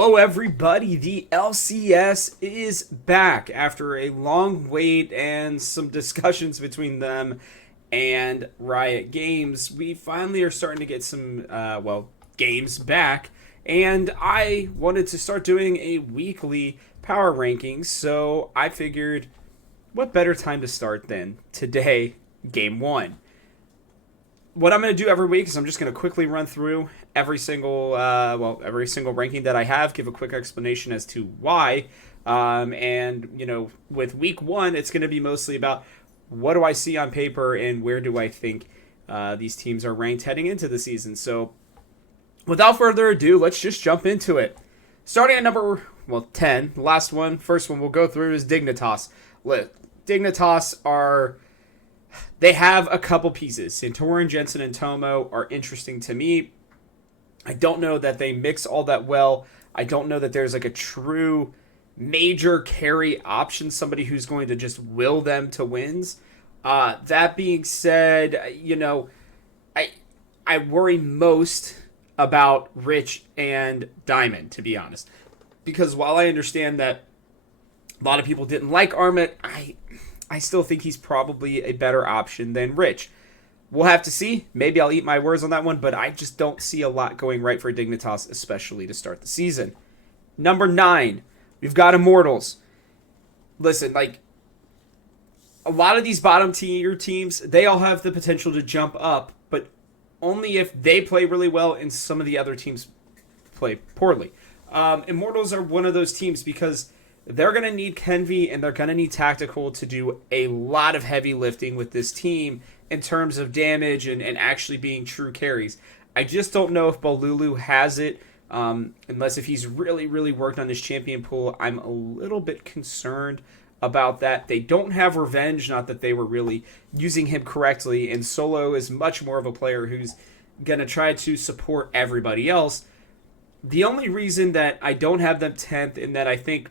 Hello, everybody. The LCS is back after a long wait and some discussions between them and Riot Games. We finally are starting to get some, games back, and I wanted to start doing a weekly power rankings, so I figured what better time to start than today, game one. What I'm going to do every week is I'm just going to quickly run through every single ranking that I have, give a quick explanation as to why. With week one, it's going to be mostly about what do I see on paper and where do I think these teams are ranked heading into the season. So without further ado, let's just jump into it. Starting at number 10, the last one, first one we'll go through is Dignitas. They have a couple pieces. Santorin, Jensen, and Tomo are interesting to me. I don't know that they mix all that well. I don't know that there's like a true major carry option, somebody who's going to just will them to wins. That being said, I worry most about Rich and Diamond, to be honest. Because while I understand that a lot of people didn't like Armit, I still think he's probably a better option than Rich. We'll have to see. Maybe I'll eat my words on that one, but I just don't see a lot going right for Dignitas, especially to start the season. Number 9, we've got Immortals. Listen, a lot of these bottom tier teams, they all have the potential to jump up, but only if they play really well and some of the other teams play poorly. Immortals are one of those teams because they're going to need Kenvi and they're going to need Tactical to do a lot of heavy lifting with this team in terms of damage and actually being true carries. I just don't know if Bolulu has it, unless if he's really, really worked on his champion pool. I'm a little bit concerned about that. They don't have Revenge, not that they were really using him correctly, and Solo is much more of a player who's going to try to support everybody else. The only reason that I don't have them 10th and that I think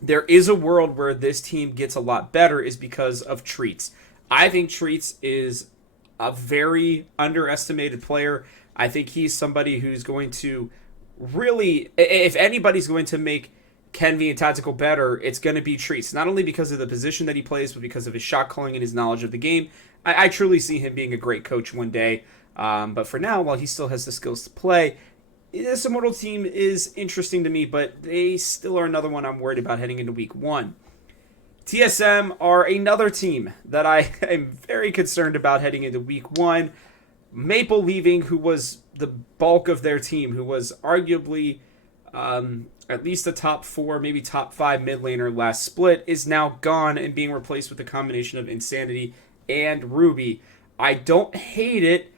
there is a world where this team gets a lot better is because of Treats. I think Treats is a very underestimated player. I think he's somebody who's going to really, if anybody's going to make Kenvi and Tactical better, it's going to be Treats. Not only because of the position that he plays, but because of his shot calling and his knowledge of the game. I truly see him being a great coach one day. But for now, while he still has the skills to play, this Immortal team is interesting to me, but they still are another one I'm worried about heading into week one. TSM are another team that I am very concerned about heading into week one. Maple leaving, who was the bulk of their team, who was arguably at least a top 4, maybe top 5 mid laner last split, is now gone and being replaced with a combination of Insanity and Ruby. I don't hate it,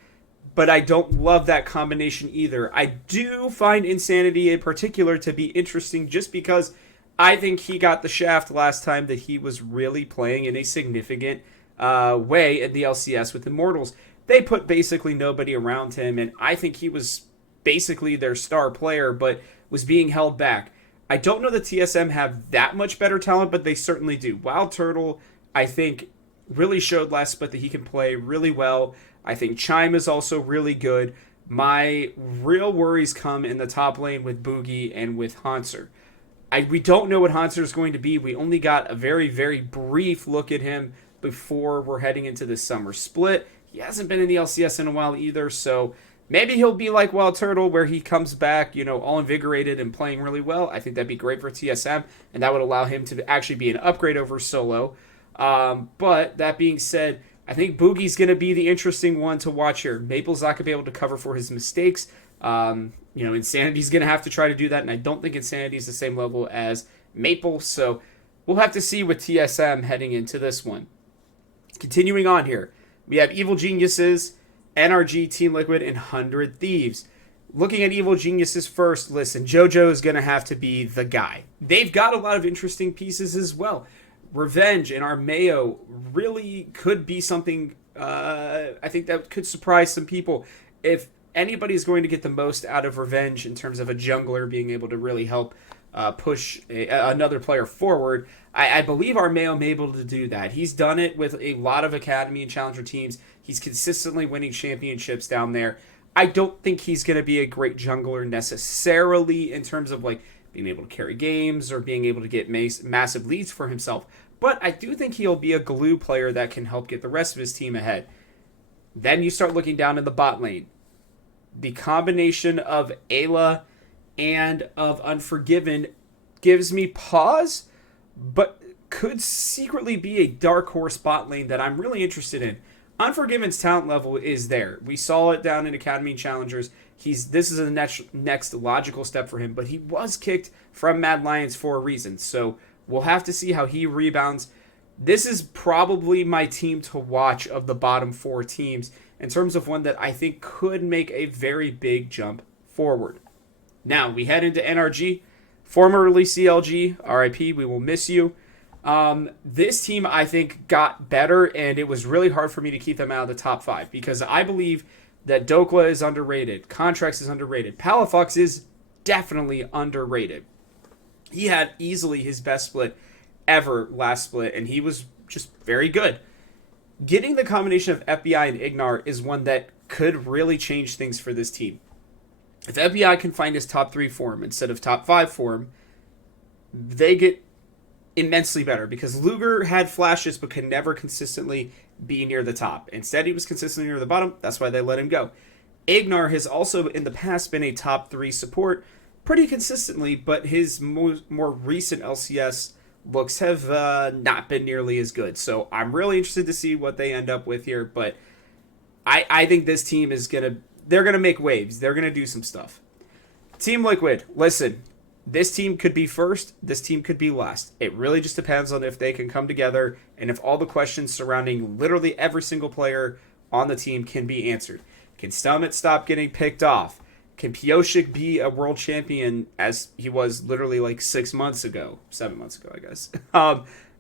but I don't love that combination either. I do find Insanity in particular to be interesting just because I think he got the shaft last time that he was really playing in a significant way in the LCS with Immortals. They put basically nobody around him, and I think he was basically their star player, but was being held back. I don't know that TSM have that much better talent, but they certainly do. Wild Turtle, I think, really showed last split that he can play really well. I think Chime is also really good. My real worries come in the top lane with Boogie and with Hanser. We don't know what Hanser is going to be. We only got a very, very brief look at him before we're heading into the summer split. He hasn't been in the LCS in a while either, so maybe he'll be like Wild Turtle where he comes back, all invigorated and playing really well. I think that'd be great for TSM, and that would allow him to actually be an upgrade over Solo. But that being said, I think Boogie's going to be the interesting one to watch here. Maple's not going to be able to cover for his mistakes. Insanity's going to have to try to do that, and I don't think Insanity is the same level as Maple, so we'll have to see with TSM heading into this one. Continuing on here, we have Evil Geniuses, NRG, Team Liquid, and 100 Thieves. Looking at Evil Geniuses first, listen, JoJo is going to have to be the guy. They've got a lot of interesting pieces as well. Revenge and Armeo really could be something, I think that could surprise some people. If anybody's going to get the most out of Revenge in terms of a jungler being able to really help push another player forward, I believe Armeo may be able to do that. He's done it with a lot of Academy and Challenger teams. He's consistently winning championships down there. I don't think he's going to be a great jungler necessarily in terms of like being able to carry games or being able to get massive leads for himself. But I do think he'll be a glue player that can help get the rest of his team ahead. Then you start looking down in the bot lane. The combination of Ayla and of Unforgiven gives me pause, but could secretly be a dark horse bot lane that I'm really interested in. Unforgiven's talent level is there. We saw it down in Academy Challengers. This is a next logical step for him, but he was kicked from Mad Lions for a reason. So we'll have to see how he rebounds. This is probably my team to watch of the bottom 4 teams in terms of one that I think could make a very big jump forward. Now we head into NRG, formerly CLG, RIP, we will miss you. This team, I think, got better, and it was really hard for me to keep them out of the top 5 because I believe that Dokla is underrated, Contrax is underrated, Palafox is definitely underrated. He had easily his best split ever last split, and he was just very good. Getting the combination of FBI and Ignar is one that could really change things for this team. If FBI can find his top 3 form instead of top 5 form, they get immensely better because Luger had flashes but could never consistently be near the top. Instead, he was consistently near the bottom. That's why they let him go. Ignar has also in the past been a top 3 support pretty consistently, but his more recent LCS looks have not been nearly as good. So I'm really interested to see what they end up with here, but I think this team is they're going to make waves. They're going to do some stuff. Team Liquid, listen, this team could be first, this team could be last. It really just depends on if they can come together and if all the questions surrounding literally every single player on the team can be answered. Can Stelmet stop getting picked off? Can Pioshik be a world champion as he was literally like 7 months ago, I guess?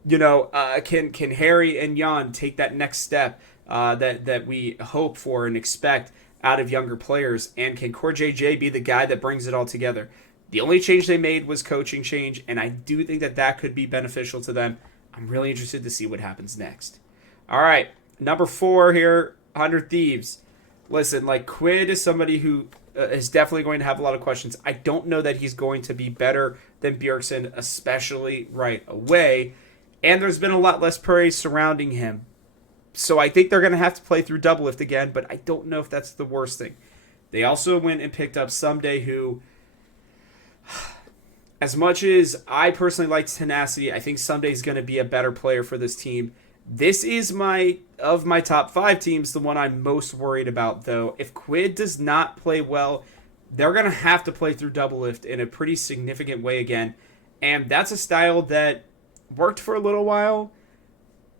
Can Harry and Jan take that next step that we hope for and expect out of younger players? And can Core JJ be the guy that brings it all together? The only change they made was coaching change, and I do think that could be beneficial to them. I'm really interested to see what happens next. All right, number 4 here, 100 Thieves. Listen, like Quid is somebody who is definitely going to have a lot of questions. I don't know that he's going to be better than Bjergsen, especially right away. And there's been a lot less praise surrounding him. So I think they're going to have to play through Doublelift again, but I don't know if that's the worst thing. They also went and picked up Someday, who, as much as I personally like Tenacity, I think Someday's going to be a better player for this team. This is my top 5 teams, the one I'm most worried about, though. If Quid does not play well, they're going to have to play through Doublelift in a pretty significant way again. And that's a style that worked for a little while,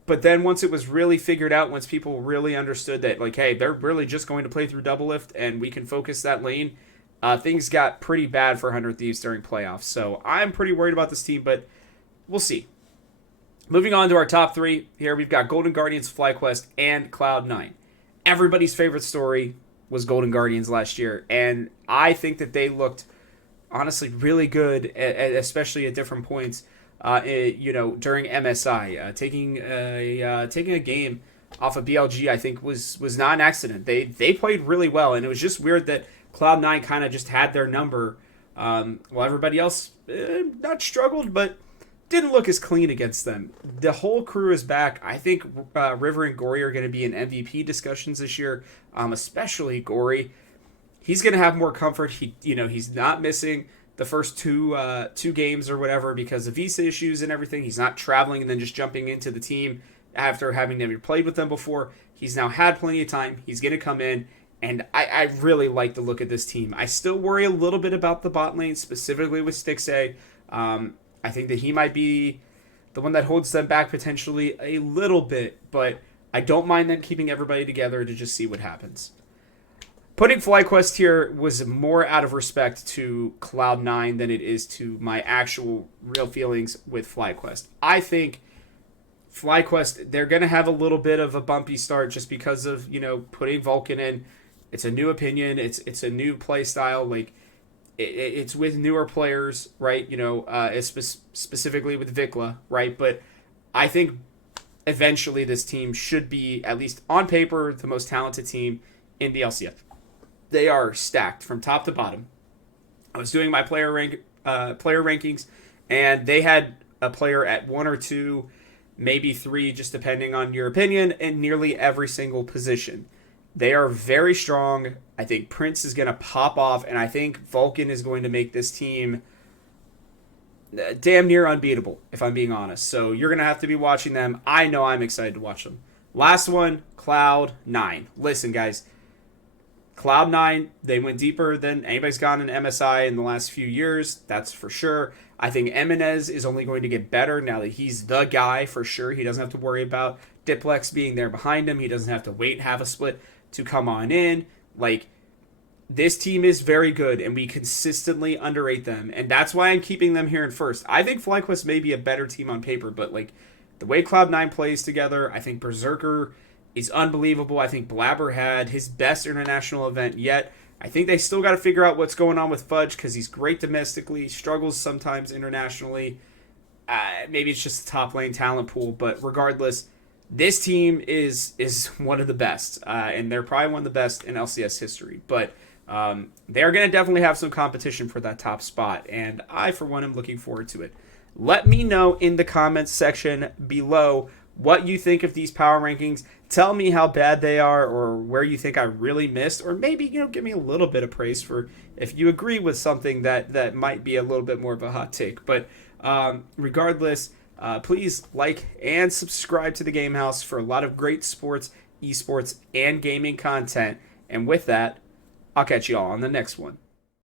but then once it was really figured out, once people really understood that, like, hey, they're really just going to play through Doublelift and we can focus that lane, things got pretty bad for 100 Thieves during playoffs. So I'm pretty worried about this team, but we'll see. Moving on to our top 3, here we've got Golden Guardians, FlyQuest, and Cloud9. Everybody's favorite story was Golden Guardians last year, and I think that they looked honestly really good, especially at different points, during MSI. Taking a game off of BLG, I think, was not an accident. They played really well, and it was just weird that Cloud9 kind of just had their number, while everybody else not struggled, but didn't look as clean against them. The whole crew is back. I think River and Gory are going to be in MVP discussions this year, especially Gory. He's going to have more comfort. He's not missing the first two games or whatever because of visa issues and everything. He's not traveling and then just jumping into the team after having never played with them before. He's now had plenty of time. He's going to come in, and I really like the look of this team. I still worry a little bit about the bot lane, specifically with Stixxay. I think that he might be the one that holds them back potentially a little bit, but I don't mind them keeping everybody together to just see what happens. Putting FlyQuest here was more out of respect to Cloud9 than it is to my actual real feelings with FlyQuest. I think FlyQuest, they're going to have a little bit of a bumpy start just because of, putting Vulcan in. It's a new opinion. It's a new play style. Like, it's with newer players, right? Specifically with Vikla, right? But I think eventually this team should be, at least on paper, the most talented team in the LCS. They are stacked from top to bottom. I was doing my player rankings, and they had a player at 1 or 2, maybe 3, just depending on your opinion, in nearly every single position. They are very strong. I think Prince is going to pop off, and I think Vulcan is going to make this team damn near unbeatable, if I'm being honest. So you're going to have to be watching them. I know I'm excited to watch them. Last one, Cloud9. Listen, guys, Cloud9, they went deeper than anybody's gone in MSI in the last few years. That's for sure. I think Eminez is only going to get better now that he's the guy for sure. He doesn't have to worry about Diplex being there behind him. He doesn't have to wait half a split to come on in. Like, this team is very good, and we consistently underrate them, and that's why I'm keeping them here in first. I think FlyQuest may be a better team on paper, but like the way Cloud9 plays together, I think Berserker is unbelievable. I think Blabber had his best international event yet. I think they still got to figure out what's going on with Fudge because he's great domestically, struggles sometimes internationally. Maybe it's just the top lane talent pool, but regardless, this team is one of the best, and they're probably one of the best in LCS history. But they're going to definitely have some competition for that top spot, and I, for one, am looking forward to it. Let me know in the comments section below what you think of these power rankings. Tell me how bad they are or where you think I really missed, or maybe, give me a little bit of praise for if you agree with something that might be a little bit more of a hot take. But regardless, please like and subscribe to the Game House for a lot of great sports, esports, and gaming content. And with that, I'll catch you all on the next one.